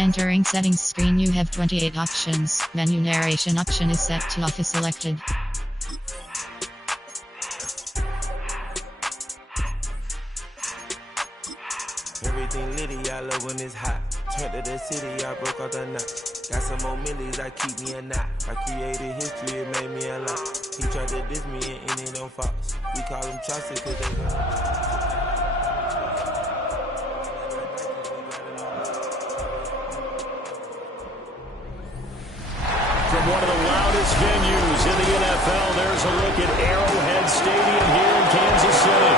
Entering settings screen, you have 28 options. Menu narration option is set to off is selected. Everything litty, I love when it's hot. Turned to the city, I broke out the knot. Got some more millies, I keep me a knot. I created history, it made me a lot. He tried to diss me and ended on Fox. We call him Chaucer cause they go. From one of the loudest venues in the NFL, there's a look at Arrowhead Stadium here in Kansas City.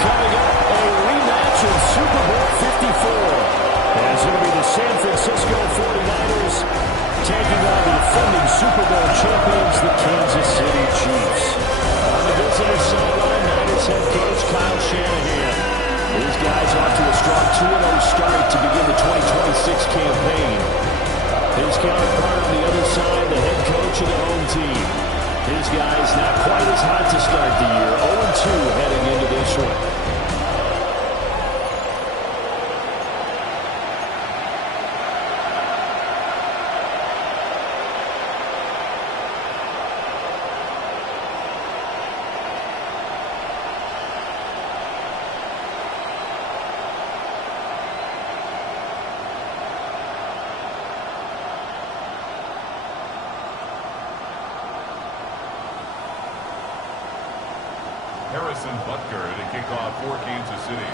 Coming up, a rematch of Super Bowl 54. As it'll be the San Francisco 49ers taking on the defending Super Bowl champions, the Kansas City Chiefs. On the visitor sideline, Niners head coach Kyle Shanahan. These guys off to a strong 2-0 start to begin the 2026 campaign. His counterpart on the other side, the head coach of the home team. His guys not quite as hot to start the year, 0-2 heading into this one. Butker to kick off for Kansas City.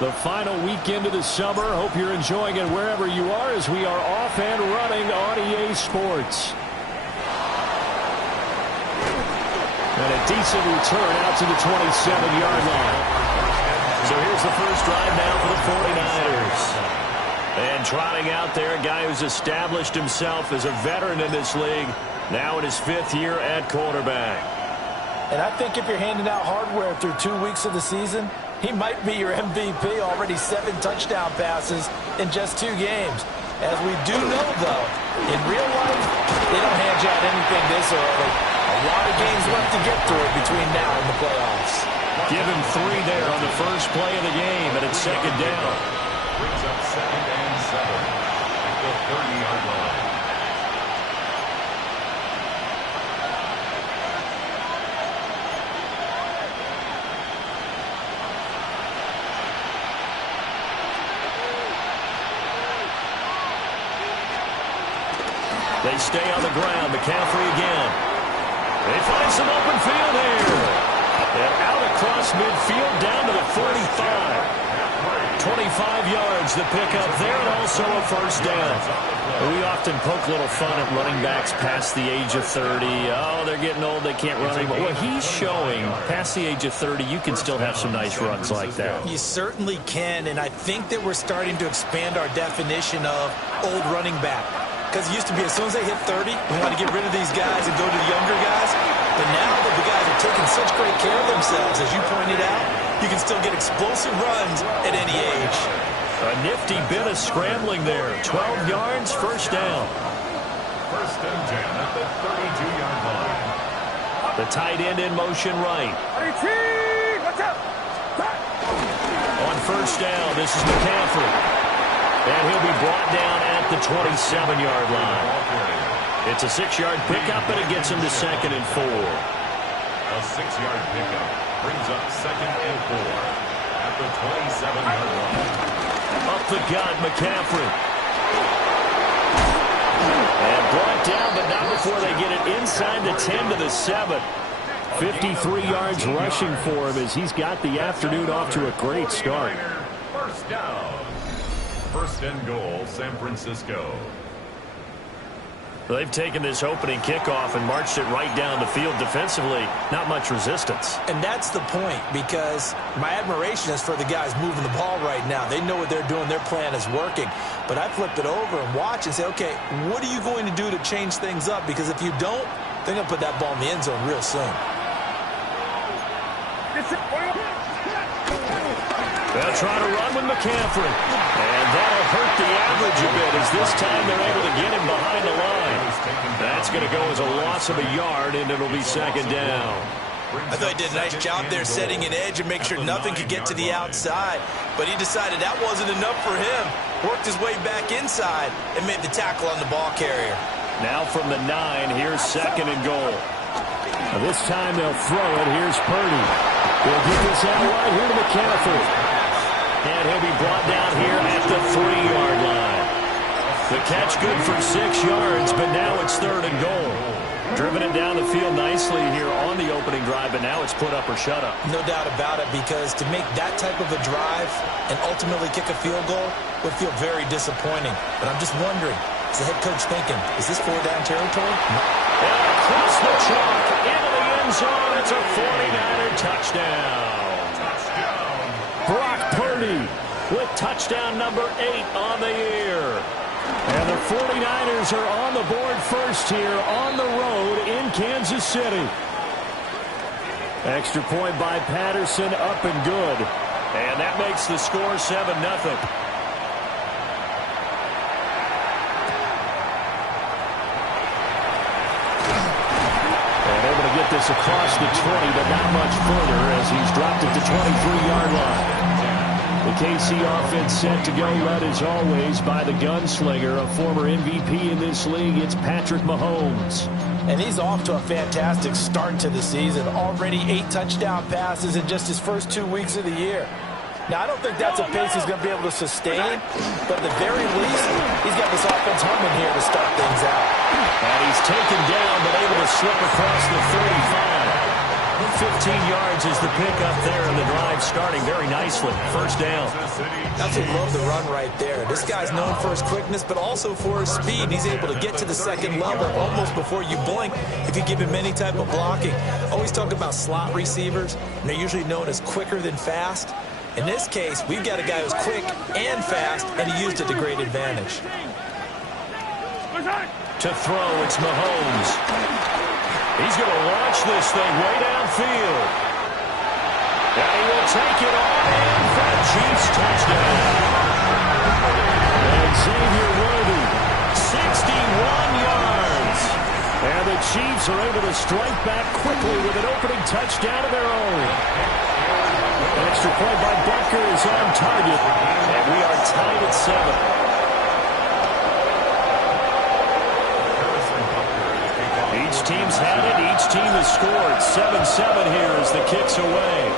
The final weekend of the summer. Hope you're enjoying it wherever you are as we are off and running on EA Sports. And a decent return out to the 27-yard line. So here's the first drive now for the 49ers. And trotting out there, a guy who's established himself as a veteran in this league, now in his 5th year at quarterback. And I think if you're handing out hardware through 2 weeks of the season, he might be your MVP. Already 7 touchdown passes in just 2 games. As we do know, though, in real life, they don't hand you out anything this early. A lot of games left to get through between now and the playoffs. Give him 3 there on the first play of the game, and it's second down. Brings up 2nd and 7 at the 30-yard line. They stay on the ground. McCaffrey again. They find some open field here. And out across midfield down to the 45. 25 yards the pickup there, and also a first down. We often poke a little fun at running backs past the age of 30. Oh, they're getting old, they can't run anymore. Well, he's showing past the age of 30, you can still have some nice runs like that. You certainly can, and I think that we're starting to expand our definition of old running back. Because it used to be as soon as they hit 30, we want to get rid of these guys and go to the younger guys. But now that the guys are taking such great care of themselves, as you pointed out, you can still get explosive runs at any age. A nifty bit of scrambling there. 12 yards, first down. First and 10 at the 32-yard line. The tight end in motion right. On first down, this is McCaffrey. And he'll be brought down at the 27-yard line. It's a 6-yard pickup, and it gets him to 2nd and 4. A 6-yard pickup brings up 2nd and 4 at the 27-yard line. Up the gut, McCaffrey. And brought down, but not before they get it inside the 10 to the 7. 53 yards rushing for him as he's got the afternoon off to a great start. First down. First and goal, San Francisco. They've taken this opening kickoff and marched it right down the field defensively. Not much resistance. And that's the point, because my admiration is for the guys moving the ball right now. They know what they're doing. Their plan is working. But I flip it over and watch and say, okay, what are you going to do to change things up? Because if you don't, they're going to put that ball in the end zone real soon. They'll try to run with McCaffrey. And that'll hurt the average a bit as this time they're able to get him behind the line. That's going to go as a loss of a yard, and it'll be second down. I thought he did a nice job there setting an edge and make sure nothing could get to the outside. But he decided that wasn't enough for him. Worked his way back inside and made the tackle on the ball carrier. Now from the 9, here's 2nd and goal. This time they'll throw it. Here's Purdy. He'll get this out right here to McCaffrey. And he'll be brought down here at the 3-yard line. The catch good for 6 yards, but now it's 3rd and goal. Driven it down the field nicely here on the opening drive, but now it's put up or shut up. No doubt about it, because to make that type of a drive and ultimately kick a field goal would feel very disappointing. But I'm just wondering, is the head coach thinking, is this 4-down territory? And across the chalk, into the end zone, it's a 49er touchdown. Brock Purdy with touchdown number 8 on the year. And the 49ers are on the board first here on the road in Kansas City. Extra point by Patterson, up and good. And that makes the score 7-0. And able to get this across the 20, but not much further as he's dropped it to 23-yard line. The KC offense set to go, led as always by the gunslinger, a former MVP in this league. It's Patrick Mahomes. And he's off to a fantastic start to the season. Already 8 touchdown passes in just his first 2 weeks of the year. Now, I don't think that's a pace he's going to be able to sustain, but at the very least, he's got this offense humming here to start things out. And he's taken down, but able to slip across the 35. 15 yards is the pickup there, and the drive starting very nicely. First down. Absolutely love the run right there. This guy's known for his quickness, but also for his speed. He's able to get to the second level almost before you blink if you give him any type of blocking. Always talk about slot receivers, and they're usually known as quicker than fast. In this case, we've got a guy who's quick and fast, and he used it to great advantage. To throw, it's Mahomes. He's going to launch this thing way downfield. And he will take it on in for the Chiefs touchdown. And Xavier Worthy, 61 yards. And the Chiefs are able to strike back quickly with an opening touchdown of their own. Extra point by Butker is on target. And we are tied at 7. Each team's had it. Each team has scored. 7-7 here as the kick's away.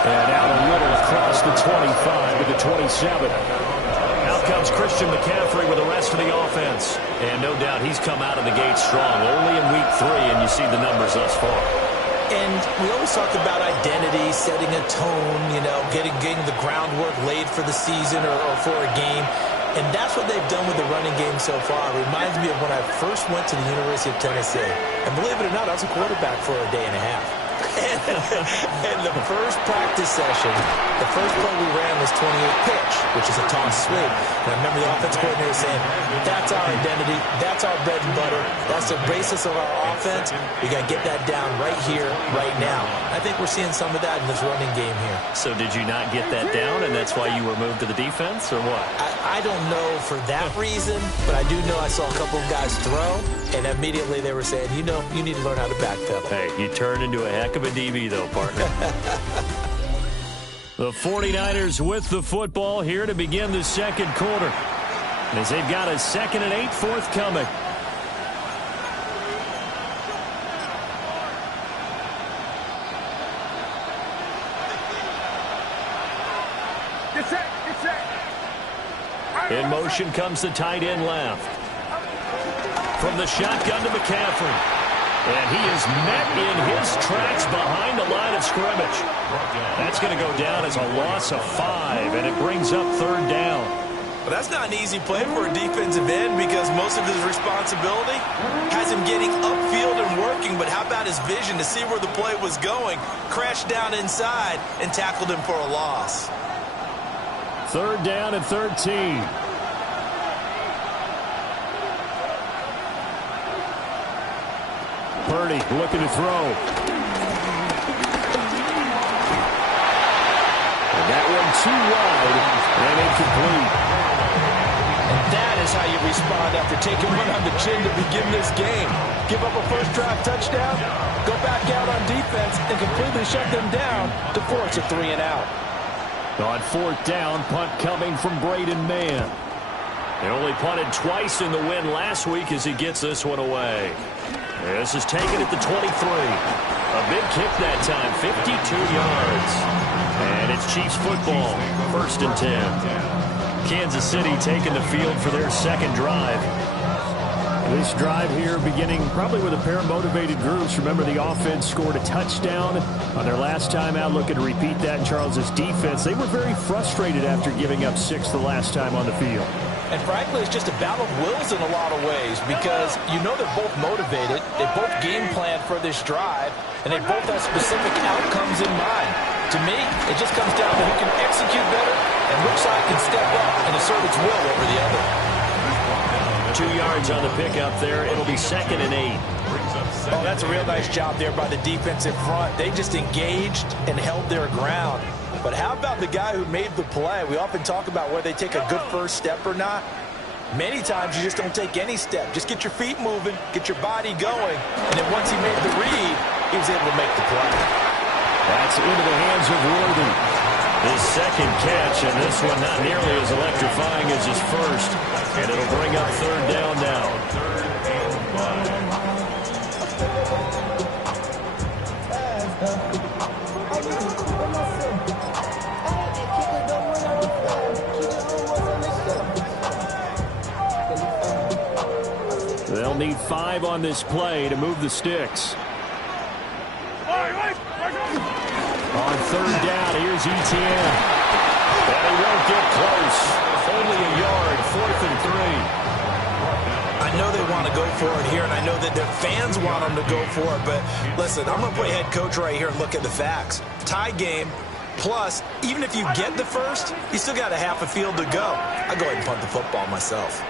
And out a little across the 25 to the 27. Out comes Christian McCaffrey with the rest of the offense. And no doubt he's come out of the gate strong. Only in week 3, and you see the numbers thus far. And we always talk about identity, setting a tone, you know, getting the groundwork laid for the season or for a game. And that's what they've done with the running game so far. It reminds me of when I first went to the University of Tennessee. And believe it or not, I was a quarterback for a day and a half. And the first practice session, the first play we ran was 28 pitch, which is a toss sweep. And I remember the offense coordinator saying, that's our identity, that's our bread and butter, that's the basis of our offense. We got to get that down right here, right now. I think we're seeing some of that in this running game here. So did you not get that down, and that's why you were moved to the defense, or what? I don't know for that reason, but I do know I saw a couple of guys throw, and immediately they were saying, you know, you need to learn how to backpedal. Hey, you turned into a heck of a DB, though, partner. The 49ers with the football here to begin the second quarter, as they've got a 2nd and 8 forthcoming. Get set, get set. In motion comes the tight end left. From the shotgun to McCaffrey. And he is met in his tracks behind the line of scrimmage. That's going to go down as a loss of 5, and it brings up 3rd down. Well, that's not an easy play for a defensive end because most of his responsibility has him getting upfield and working, but how about his vision to see where the play was going, crashed down inside, and tackled him for a loss. 3rd down and 13. Purdy looking to throw. And that one too wide and incomplete. And that is how you respond after taking one on the chin to begin this game. Give up a first-drive touchdown, go back out on defense, and completely shut them down to force a 3-and-out. On 4th down, punt coming from Braden Mann. They only punted twice in the win last week as he gets this one away. This is taken at the 23. A big kick that time, 52 yards. And it's Chiefs football, 1st and 10. Kansas City taking the field for their 2nd drive. This drive here beginning probably with a pair of motivated groups. Remember, the offense scored a touchdown on their last time out. Looking to repeat that in Charles's defense. They were very frustrated after giving up 6 the last time on the field. And frankly, it's just a battle of wills in a lot of ways because you know they're both motivated, they both game plan for this drive, and they both have specific outcomes in mind. To me, it just comes down to who can execute better and which side can step up and assert its will over the other. 2 yards on the pickup there. It'll be 2nd and 8. Oh, that's a real nice job there by the defensive front. They just engaged and held their ground. But how about the guy who made the play? We often talk about whether they take a good first step or not. Many times you just don't take any step. Just get your feet moving, get your body going, and then once he made the read, he was able to make the play. That's into the hands of Worthy. His 2nd catch, and this one not nearly as electrifying as his first. And it'll bring up 3rd down now. They'll need 5 on this play to move the sticks. On 3rd down, here's Etienne. And he won't get close. Only a yard, 4th and 3. I know they want to go for it here, and I know that their fans want them to go for it, but listen, I'm going to play head coach right here and look at the facts. Tie game, plus, even if you get the first, you still got a half a field to go. I'll go ahead and punt the football myself.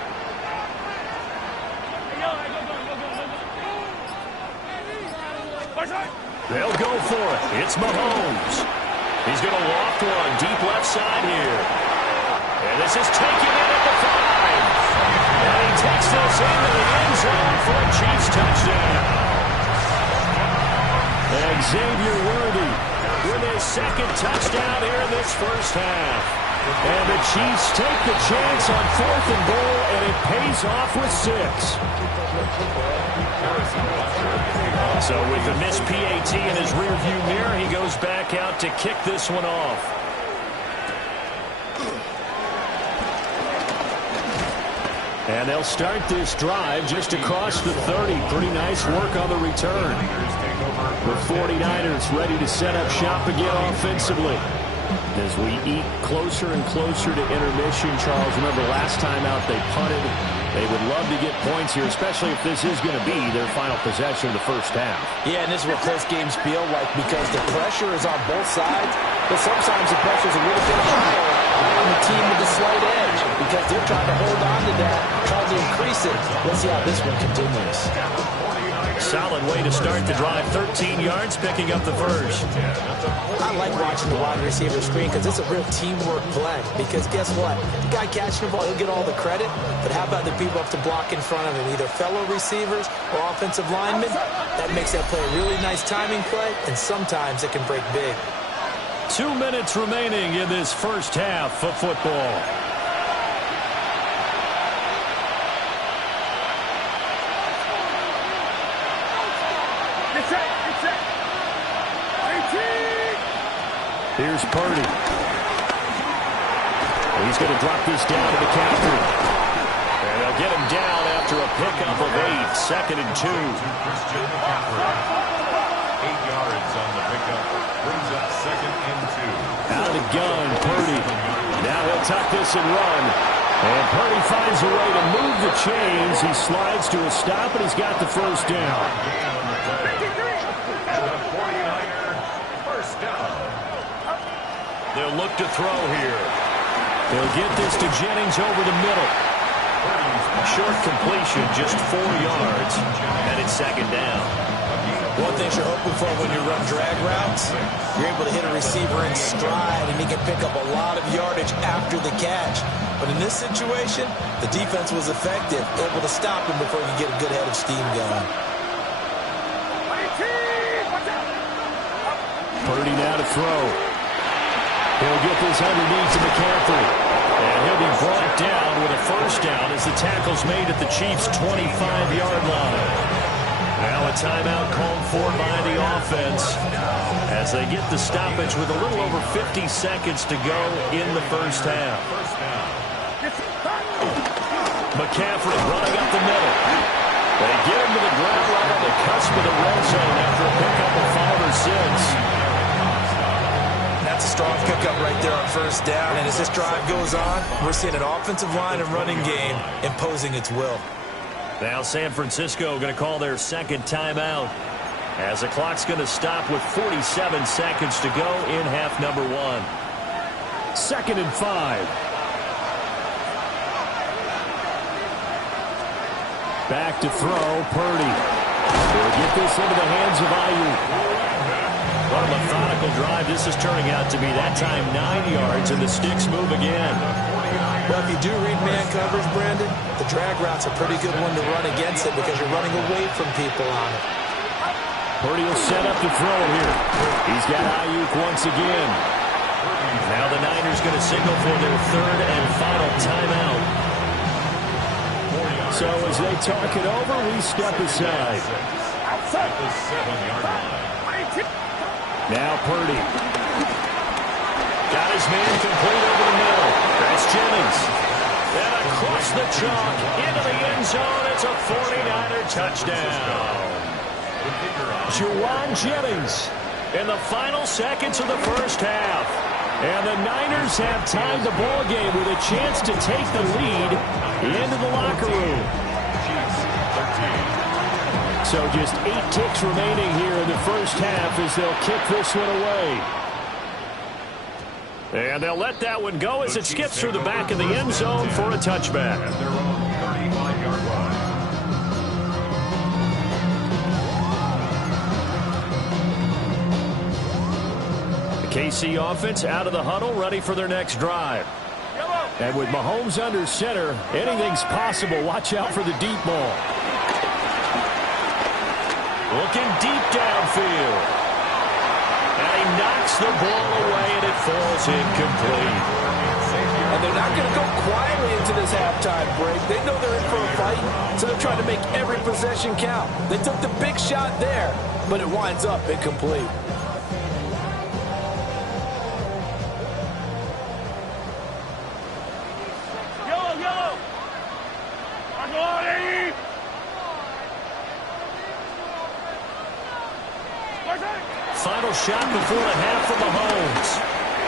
They'll go for it. It's Mahomes. He's going to loft one deep left side here. And this is taken in at the 5. And he takes this into the end zone for a Chiefs touchdown. And Xavier Worthy with his 2nd touchdown here in this first half. And the Chiefs take the chance on 4th and goal, and it pays off with 6. So with the missed PAT in his rearview mirror, he goes back out to kick this one off. And they'll start this drive just across the 30. Pretty nice work on the return. The 49ers ready to set up shop again offensively. As we eat closer and closer to intermission, Charles, remember last time out they punted. They would love to get points here, especially if this is going to be their final possession of the first half. Yeah, and this is what close games feel like because the pressure is on both sides, but sometimes the pressure is a little bit higher on the team with the slight edge because they're trying to hold on to that, trying to increase it. Let's see how this one continues. Solid way to start the drive. 13 yards, picking up the first. I like watching the wide receiver screen because it's a real teamwork play. Because guess what? The guy catching the ball, he'll get all the credit. But how about the people up to block in front of him? Either fellow receivers or offensive linemen. That makes that play a really nice timing play. And sometimes it can break big. 2 minutes remaining in this first half of football. Here's Purdy. He's going to drop this down to McCaffrey. And they'll get him down after a pickup of 8. Second and 2. Christian McCaffrey. 8 yards on the pickup. Brings up second and 2. Out of the gun, Purdy. Now he'll tuck this and run. And Purdy finds a way to move the chains. He slides to a stop, and he's got the first down. And the 49er first down. They'll look to throw here. They'll get this to Jennings over the middle. Short completion, just 4 yards, and it's second down. One thing you're hoping for when you run drag routes, you're able to hit a receiver in stride, and he can pick up a lot of yardage after the catch. But in this situation, the defense was effective, able to stop him before he could get a good head of steam going. Purdy now to throw. He'll get this underneath to McCaffrey. And he'll be brought down with a first down as the tackle's made at the Chiefs' 25-yard line. Now a timeout called for by the offense as they get the stoppage with a little over 50 seconds to go in the first half. McCaffrey running up the middle. They get him to the ground right on the cusp of the red zone after a pickup of 5 or 6. That's a strong pickup right there on first down. And as this drive goes on, we're seeing an offensive line and running game imposing its will. Now San Francisco going to call their second timeout as the clock's going to stop with 47 seconds to go in half number 1. Second and 5. Back to throw, Purdy. He'll get this into the hands of Ayuk. What a methodical drive this is turning out to be. That time 9 yards, and the sticks move again. Well, if you do read man coverage, Brandon, the drag route's a pretty good one to run against it because you're running away from people on it. Purdy will set up to throw here. He's got Ayuk once again. Now the Niners going to signal for their third and final timeout. So as they talk it over, we step aside. At the 7-yard line. Now Purdy. Got his man complete over the middle. That's Jennings. And across the chalk into the end zone. It's a 49er touchdown. Juwan Jennings in the final seconds of the first half. And the Niners have tied the ball game with a chance to take the lead into the locker room. So just 8 ticks remaining here in the first half as they'll kick this one away. And they'll let that one go as it skips through the back of the end zone for a touchback. At their own 35-yard line. The KC offense out of the huddle, ready for their next drive. And with Mahomes under center, anything's possible. Watch out for the deep ball. Looking deep downfield. And he knocks the ball away, and it falls incomplete. And they're not going to go quietly into this halftime break. They know they're in for a fight, so they're trying to make every possession count. They took the big shot there, but it winds up incomplete. Final shot before the half from Mahomes.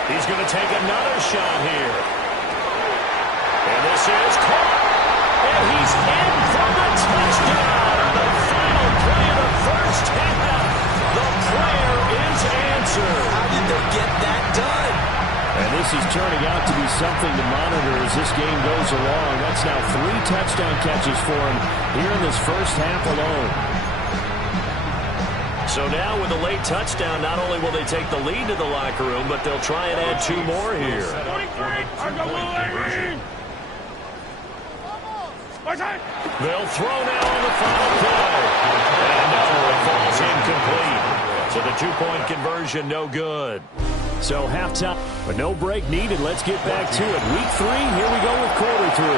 He's going to take another shot here. And this is caught. And he's in for the touchdown. The final play of the first half. The prayer is answered. How did they get that done? And this is turning out to be something to monitor as this game goes along. That's now 3 touchdown catches for him here in this first half alone. So now with a late touchdown, not only will they take the lead to the locker room, but they'll try and add 2 more here. They'll throw now on the final play. And no, it falls incomplete. So the 2-point conversion, no good. So halftime, but no break needed. Let's get back to it. Week 3, here we go with quarter 3.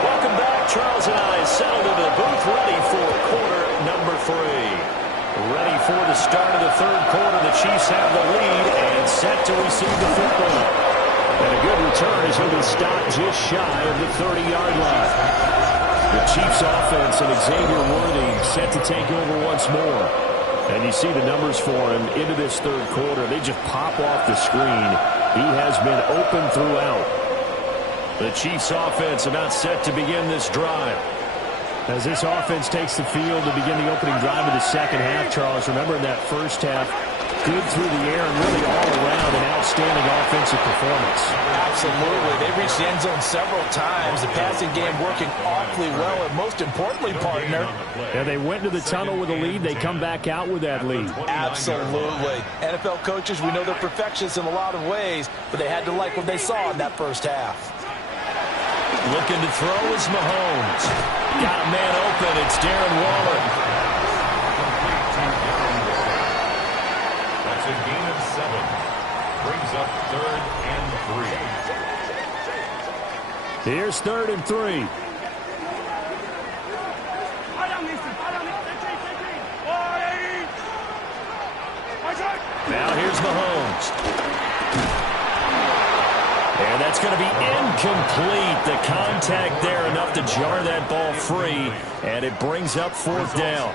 Welcome back. Charles and I settled into the booth, ready for quarter number 3. Ready for the start of the third quarter. The Chiefs have the lead and set to receive the football. return as he'll be stopped just shy of the 30-yard line. The Chiefs offense and Xavier Worthy set to take over once more. And you see the numbers for him into this third quarter. They just pop off the screen. He has been open throughout. The Chiefs offense about set to begin this drive. As this offense takes the field to begin the opening drive of the second half, Charles, remember in that first half, good through the air and really all around an outstanding offensive performance. Absolutely. They reached the end zone several times. The passing game working awfully well, and most importantly, partner. Yeah, they went to the tunnel with a lead. They come back out with that lead. Absolutely. NFL coaches, we know they're perfectionists in a lot of ways, but they had to like what they saw in that first half. Looking to throw is Mahomes. Got a man open. It's Darren Waller. That's a gain of 7. Brings up 3rd and 3. Here's 3rd and 3. Now here's Mahomes. And that's going to be incomplete. The contact there enough to jar that ball free. And it brings up 4th down.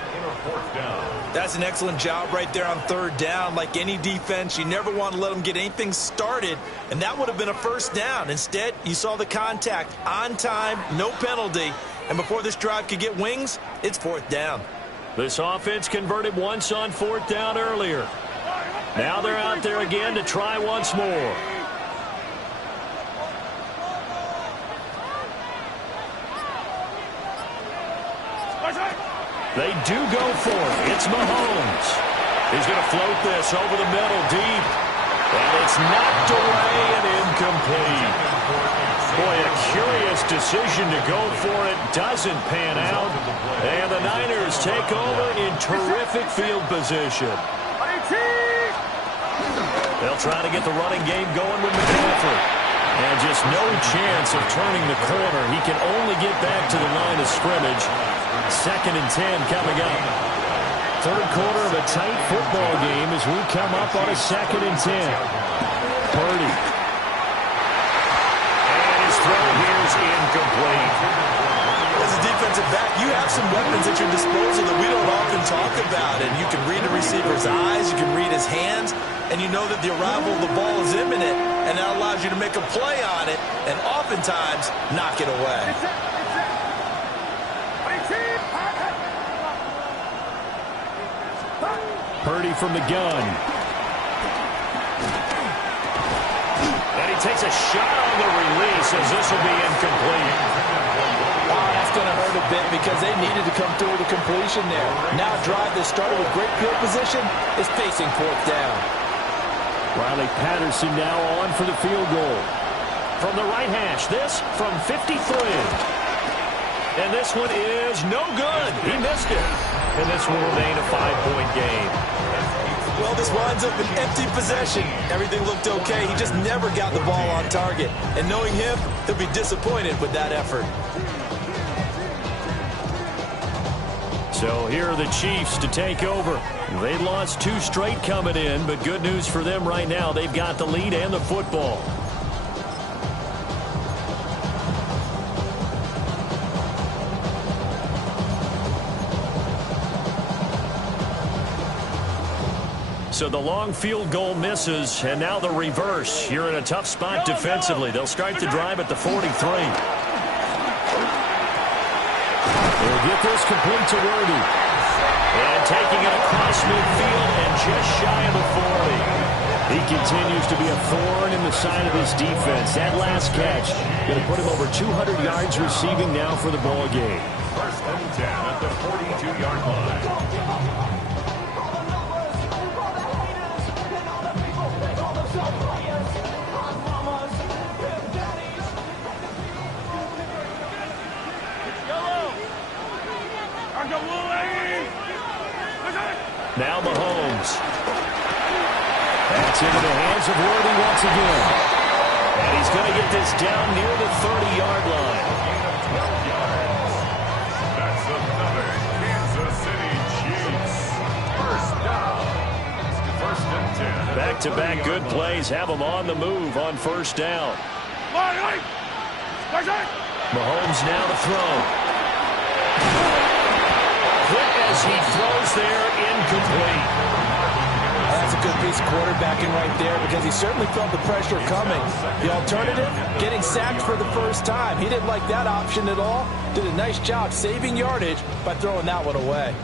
That's an excellent job right there on 3rd down. Like any defense, you never want to let them get anything started. And that would have been a 1st down. Instead, you saw the contact on time, no penalty. And before this drive could get wings, it's 4th down. This offense converted once on 4th down earlier. Now they're out there again to try once more. They do go for it. It's Mahomes. He's going to float this over the middle deep. And it's knocked away and incomplete. Boy, a curious decision to go for it. Doesn't pan out. And the Niners take over in terrific field position. They'll try to get the running game going with McCaffrey. And just no chance of turning the corner. He can only get back to the line of scrimmage. 2nd and 10 coming up. Third quarter of a tight football game as we come up on a 2nd and 10. Purdy. And his throw here is incomplete. As a defensive back, you have some weapons at your disposal that we don't often talk about. And you can read the receiver's eyes, you can read his hands, and you know that the arrival of the ball is imminent, and that allows you to make a play on it and oftentimes knock it away. Purdy from the gun. And he takes a shot on the release as this will be incomplete. Oh, that's going to hurt a bit because they needed to come through with a completion there. Now a drive that started with great field position is facing 4th down. Riley Patterson now on for the field goal. From the right hash, this from 53. And this one is no good. He missed it. And this will remain a 5-point game. Well, this winds up an empty possession. Everything looked okay. He just never got the ball on target. And knowing him, he'll be disappointed with that effort. So here are the Chiefs to take over. They lost 2 straight coming in, but good news for them right now. They've got the lead and the football. So the long field goal misses, and now the reverse. You're in a tough spot defensively. They'll start the drive at the 43. They'll get this complete to Worthy. And taking it across midfield and just shy of the 40. He continues to be a thorn in the side of his defense. That last catch going to put him over 200 yards receiving now for the ball game. 1st and 10 at the 42-yard line. Now Mahomes. That's into the hands of Worthy once again. And he's going to get this down near the 30-yard line. That's another Kansas City Chiefs 1st down. 1st and 10. Back-to-back good plays have them on the move on 1st down. Mahomes now to throw. Quick as he throws there, incomplete. That's a good piece of quarterbacking right there because he certainly felt the pressure coming. The alternative, getting sacked for the first time. He didn't like that option at all. Did a nice job saving yardage by throwing that one away.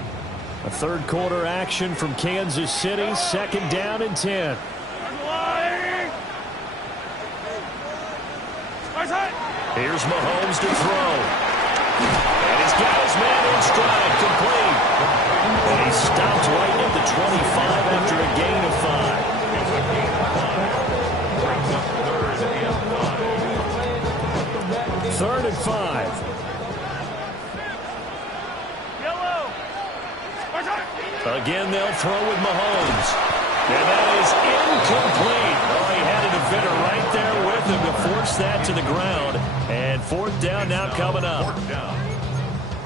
A third quarter action from Kansas City. Second down and 10. Here's Mahomes to throw. And he's got his man in stride, complete. And he's stopped right at the 25 after a gain of 5. Third and 5. Again, they'll throw with Mahomes. And that is incomplete. Oh, he had a defender right there with him to force that to the ground. And fourth down now coming up.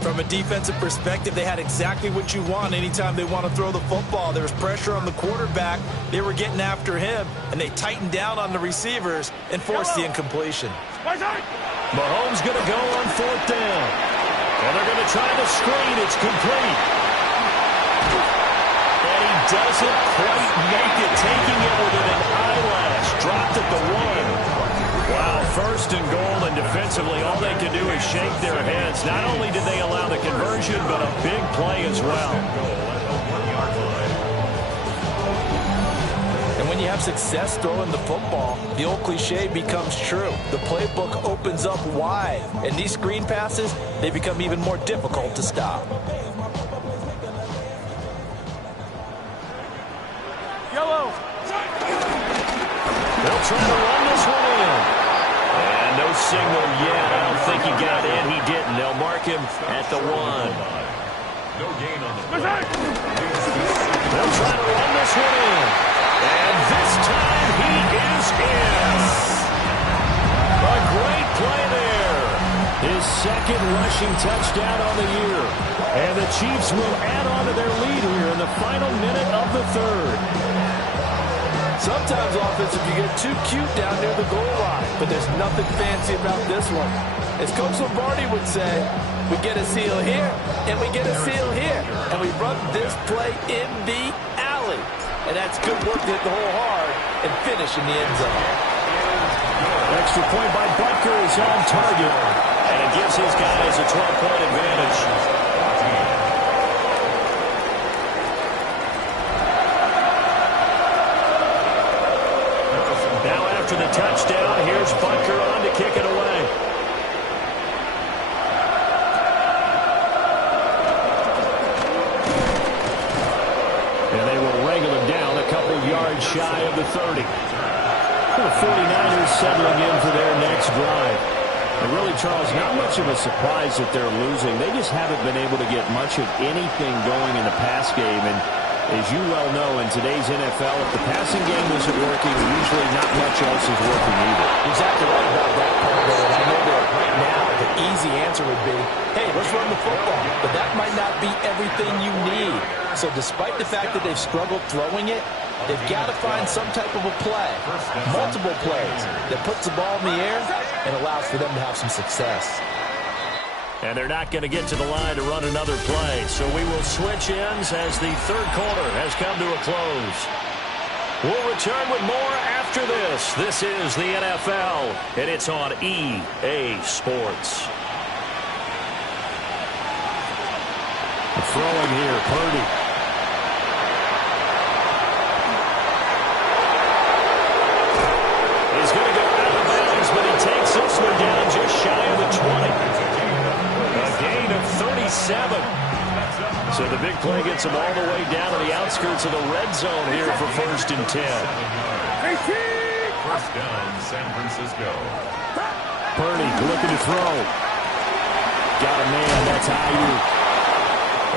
From a defensive perspective, they had exactly what you want anytime they want to throw the football. There was pressure on the quarterback. They were getting after him, and they tightened down on the receivers and forced the incompletion. Mahomes going to go on fourth down. And they're going to try the screen. It's complete. And he doesn't quite make it, taking it within an eyelash. Dropped at the 1. Wow, first and goal, and defensively, all they can do is shake their heads. Not only did they allow the conversion, but a big play as well. And when you have success throwing the football, the old cliche becomes true. The playbook opens up wide, and these screen passes, they become even more difficult to stop. They'll try to run this one in. And no signal yet. I don't think he got in. He didn't. They'll mark him at the 1. No gain on the play. They'll try to run this one in. And this time he is in. A great play there. His second rushing touchdown on the year. And the Chiefs will add on to their lead here in the final minute of the third. Sometimes offensive, you get too cute down near the goal line, but there's nothing fancy about this one. As Coach Lombardi would say, we get a seal here, and we get a seal here, and we run this play in the alley. And that's good work to hit the hole hard and finish in the end zone. Extra point by Butker is on target, and it gives his guys a 12-point advantage. After the touchdown, here's Butker on to kick it away. And they will wrangle him down a couple yards shy of the 30. The 49ers settling in for their next drive. And really, Charles, not much of a surprise that they're losing. They just haven't been able to get much of anything going in the pass game. And as you well know, in today's NFL, if the passing game isn't working, usually not much else is working either. Exactly right about that part, though. And I know that right now the easy answer would be, hey, let's run the football. But that might not be everything you need. So despite the fact that they've struggled throwing it, they've got to find some type of a play, multiple plays, that puts the ball in the air and allows for them to have some success. And they're not going to get to the line to run another play. So we will switch ends as the third quarter has come to a close. We'll return with more after this. This is the NFL, and it's on EA Sports. Throwing here, Purdy. He's going to go out of bounds, but he takes this one down just shy of the 20. A gain of 37. So the big play gets him all the way down to the outskirts of the red zone here for 1st and 10. First down, San Francisco. Purdy looking to throw. Got a man, that's Ayuk.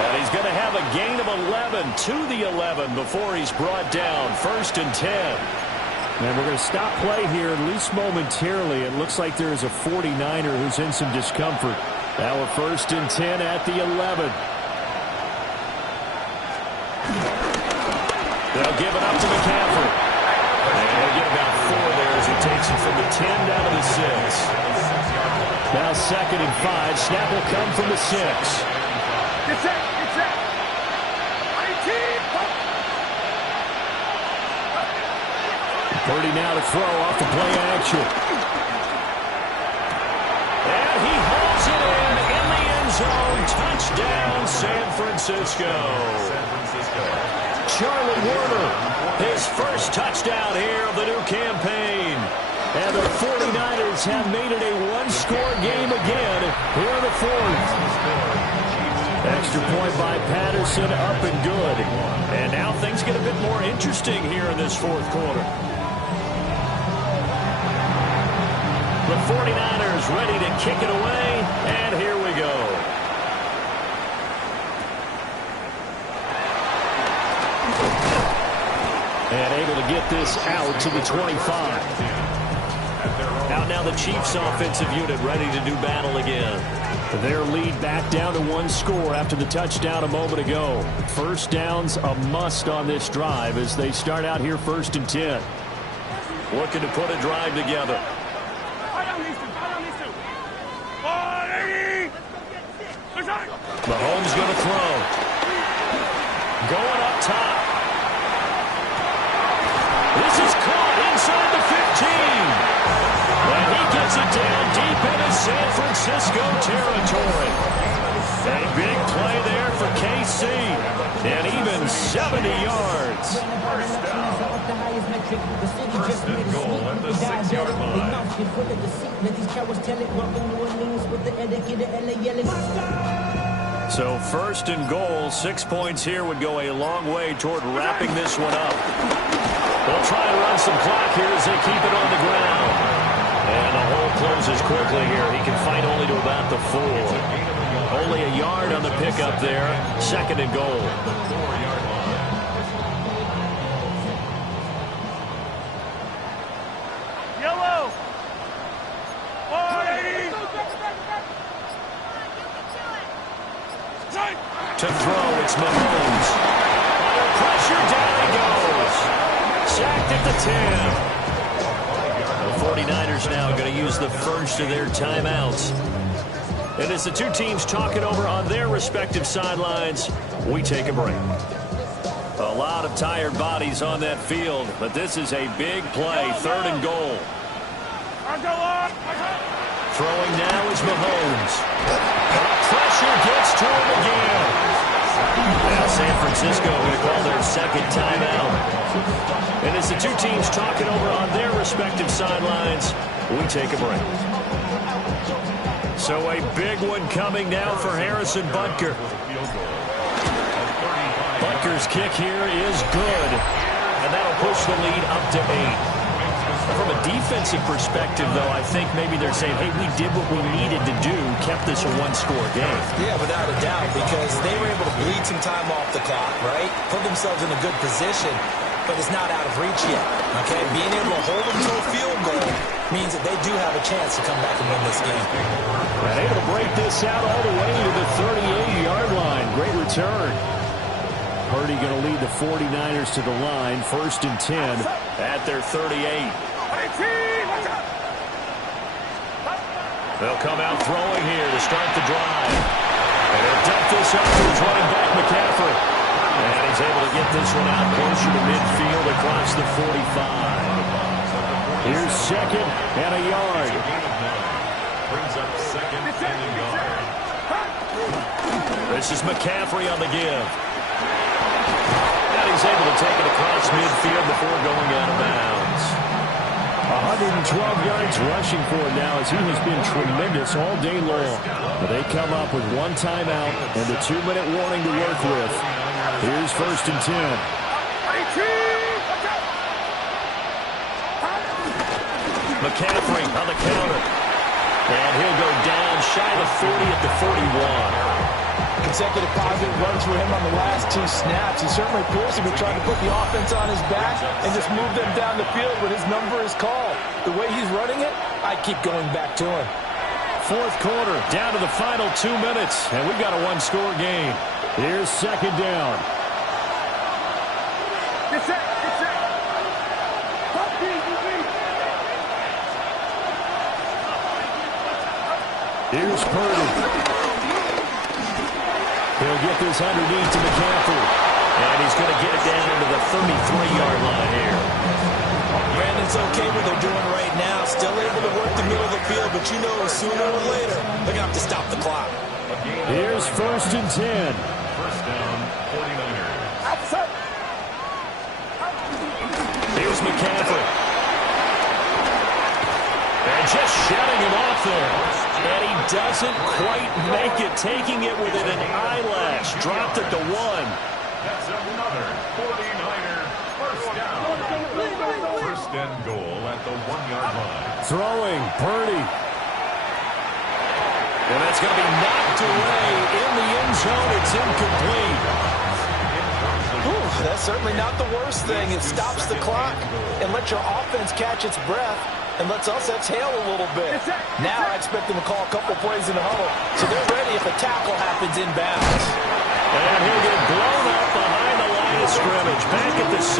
And he's going to have a gain of 11 to the 11 before he's brought down. 1st and 10. And we're going to stop play here, at least momentarily. It looks like there's a 49er who's in some discomfort. Now a 1st and 10 at the 11. They'll give it up to McCaffrey. And they'll get about 4 there as he takes it from the 10 down to the 6. Now 2nd and 5. Snap will come from the 6. Get set. 30 now to throw off the play action. And he hauls it in the end zone. Touchdown, San Francisco. Charlie Warner, his first touchdown here of the new campaign. And the 49ers have made it a one-score game again here in the 4th. Extra point by Patterson, up and good. And now things get a bit more interesting here in this 4th quarter. The 49ers ready to kick it away, and here we go. And able to get this out to the 25. Out now the Chiefs offensive unit ready to do battle again. Their lead back down to 1 score after the touchdown a moment ago. First down's a must on this drive as they start out here 1st and 10. Looking to put a drive together. Mahomes going to throw. Going up top. This is caught inside the 15. And he gets it down deep into San Francisco territory. A big play there for KC. And even 70 yards. First and goal at the 6-yard line. So 1st and goal, 6 points here would go a long way toward wrapping this one up. They'll try and run some clock here as they keep it on the ground. And the hole closes quickly here. He can fight only to about the 4. Only a yard on the pickup there. 2nd and goal. Yellow. To throw, it's Mahomes. Under pressure, down he goes. Sacked at the 10. The 49ers now going to use the first of their timeouts. And as the two teams talk it over on their respective sidelines, we take a break. A lot of tired bodies on that field, but this is a big play, 3rd and goal. Throwing now is Mahomes. Pressure gets to him again. Now San Francisco going to call their 2nd timeout. And as the two teams talk it over on their respective sidelines, we take a break. So a big one coming now for Harrison Butker. Butker's kick here is good. And that'll push the lead up to 8. From a defensive perspective, though, I think maybe they're saying, hey, we did what we needed to do, kept this a one-score game. Yeah, without a doubt, because they were able to bleed some time off the clock, right? Put themselves in a good position, but it's not out of reach yet, okay? Being able to hold them to a field goal means that they do have a chance to come back and win this game. And able to break this out all the way to the 38-yard line. Great return. Purdy going to lead the 49ers to the line, 1st and 10 at their 38. They'll come out throwing here to start the drive. And they'll dump this up to his running back, McCaffrey. And he's able to get this one out closer to midfield across the 45. Here's 2nd and a yard. Brings up 2nd and a yard. This is McCaffrey on the give. And he's able to take it across midfield before going out of bounds. 112 yards rushing for him now as he has been tremendous all day long. But they come up with 1 timeout and the 2-minute warning to work with. Here's 1st and 10. McCaffrey on the counter. And he'll go down shy of the 40 at the 41. Consecutive positive runs for him on the last 2 snaps. He certainly appears to be trying to put the offense on his back and just move them down the field when his number is called. The way he's running it, I keep going back to him. 4th quarter, down to the final 2 minutes, and we've got a 1-score game. Here's 2nd down. Get set, get set. Here's Purdy. He'll get this underneath to McCaffrey. And he's going to get it down into the 33-yard line here. Brandon's okay what they're doing right now. Still able to work the middle of the field, but you know sooner or later they're going to have to stop the clock. Here's 1st and 10. First down, 49ers. Here's McCaffrey. And just shutting him off there. And he doesn't quite make it, taking it within an eyelash. Dropped it to 1. That's another 49er first down. First and goal at the 1-yard line. Throwing, Purdy. And that's going to be knocked away in the end zone. It's incomplete. That's certainly not the worst thing. It stops the clock and lets your offense catch its breath and lets us exhale a little bit. Now I expect them to call a couple plays in the huddle so they're ready if a tackle happens inbounds. And he'll get blown up behind the line of scrimmage. Back at the 6.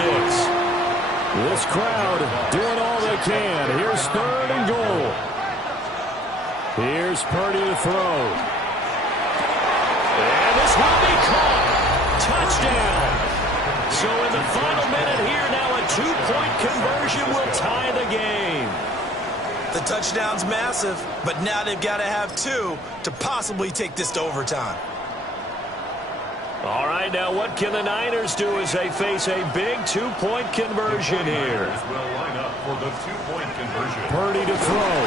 This crowd doing all they can. Here's 3rd and goal. Here's Purdy to throw. And this will be caught. Touchdown. So in the final minute here, now a 2-point conversion will tie the game. The touchdown's massive, but now they've got to have 2 to possibly take this to overtime. All right, now what can the Niners do as they face a big 2-point conversion here? Will line up for the 2-point conversion. Purdy to throw.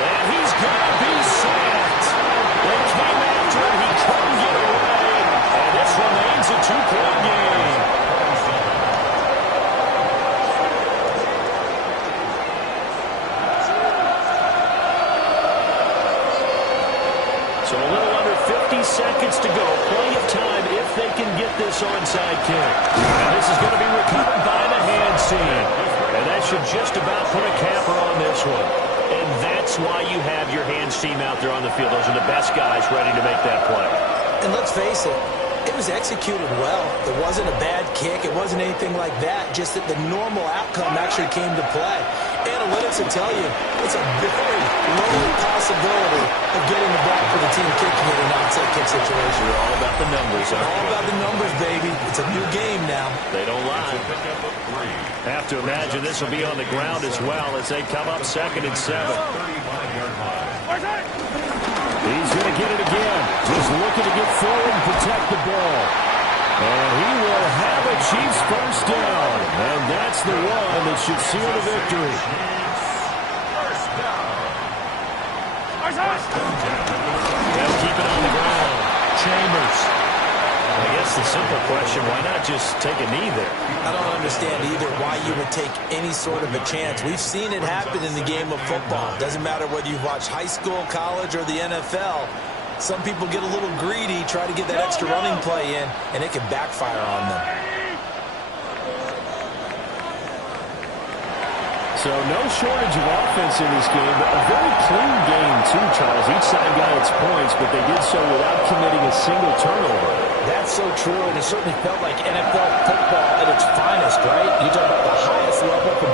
And he's going to be sacked. They came after him. He couldn't get away. And this remains a 2-point game. So a little under 50 seconds to go. Plenty of time if they can get this onside kick. And this is going to be recovered by the hand scene. And that should just about put a capper on this one. And that's why you have your hands team out there on the field. Those are the best guys ready to make that play. And let's face it, it was executed well. It wasn't a bad kick. It wasn't anything like that. Just that the normal outcome actually came to play. Analytics will tell you it's a very low possibility of getting the ball for the team kicking it in an outside kick situation. They're all about the numbers. All about the numbers, baby. It's a new game now. They don't lie. Have to imagine this will be on the ground as well as they come up 2nd and 7. 35-yard line. He's going to get it again. Just looking to get forward and protect the ball. And he will have a Chiefs first down. And that's the one that should seal the victory. They'll keep it on the ground. Chambers. I guess the simple question, why not just take a knee there? I don't understand either why you would take any sort of a chance. We've seen it happen in the game of football. Doesn't matter whether you've watched high school, college, or the NFL. Some people get a little greedy, try to get that extra running play in, and it can backfire on them. So no shortage of offense in this game, but a very clean game too, Charles. Each side got its points, but they did so without committing a single turnover. That's so true, and it certainly felt like NFL football at its finest, right? You talk about the highest level for